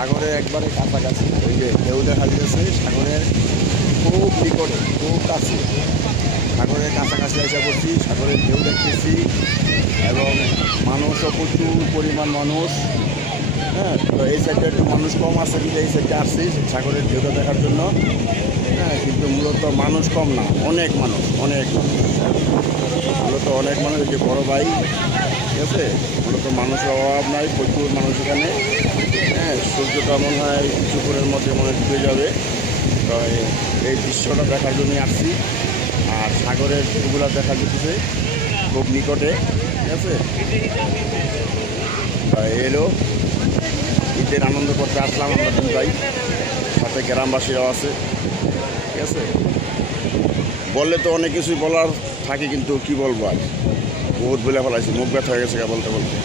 সাগরে একবারে কাছাকাছি, ওই যে ঢেউ দেখা যাচ্ছে সাগরের খুব নিকটে, খুব কাছে, সাগরের কাছাকাছি এসে পড়ছি, সাগরের ঢেউ দেখতেছি এবং মানুষও প্রচুর পরিমাণ মানুষ। হ্যাঁ, তো এই সাইডে একটু মানুষ কম আছে কিন্তু এই সাইডে আসছি সাগরের ঢেউটা দেখার জন্য। হ্যাঁ, কিন্তু মূলত মানুষ কম না, অনেক মানুষ, অনেক মানুষ, মূলত অনেক মানুষ। যে বড় ভাই, ঠিক আছে, মূলত মানুষের অভাব নাই, প্রচুর মানুষ এখানে। হ্যাঁ, সূর্যটা মনে হয় কিছুক্ষণের মধ্যে মনে ডুবে যাবে। তো এই দৃশ্যটা দেখার জন্যই আসছি। আর সাগরের ঢেউগুলো দেখা যেতেছে খুব নিকটে, ঠিক আছে। এলো ঈদের আনন্দ করতে আসলাম আমরা দুই ভাই, সাথে গ্রামবাসীরাও আছে, ঠিক আছে। বললে তো অনেক কিছুই বলার থাকে কিন্তু কি বলবো, আর বহুত বলে ফেলাইছি, মুখ ব্যথা হয়ে গেছে বলতে বলতে।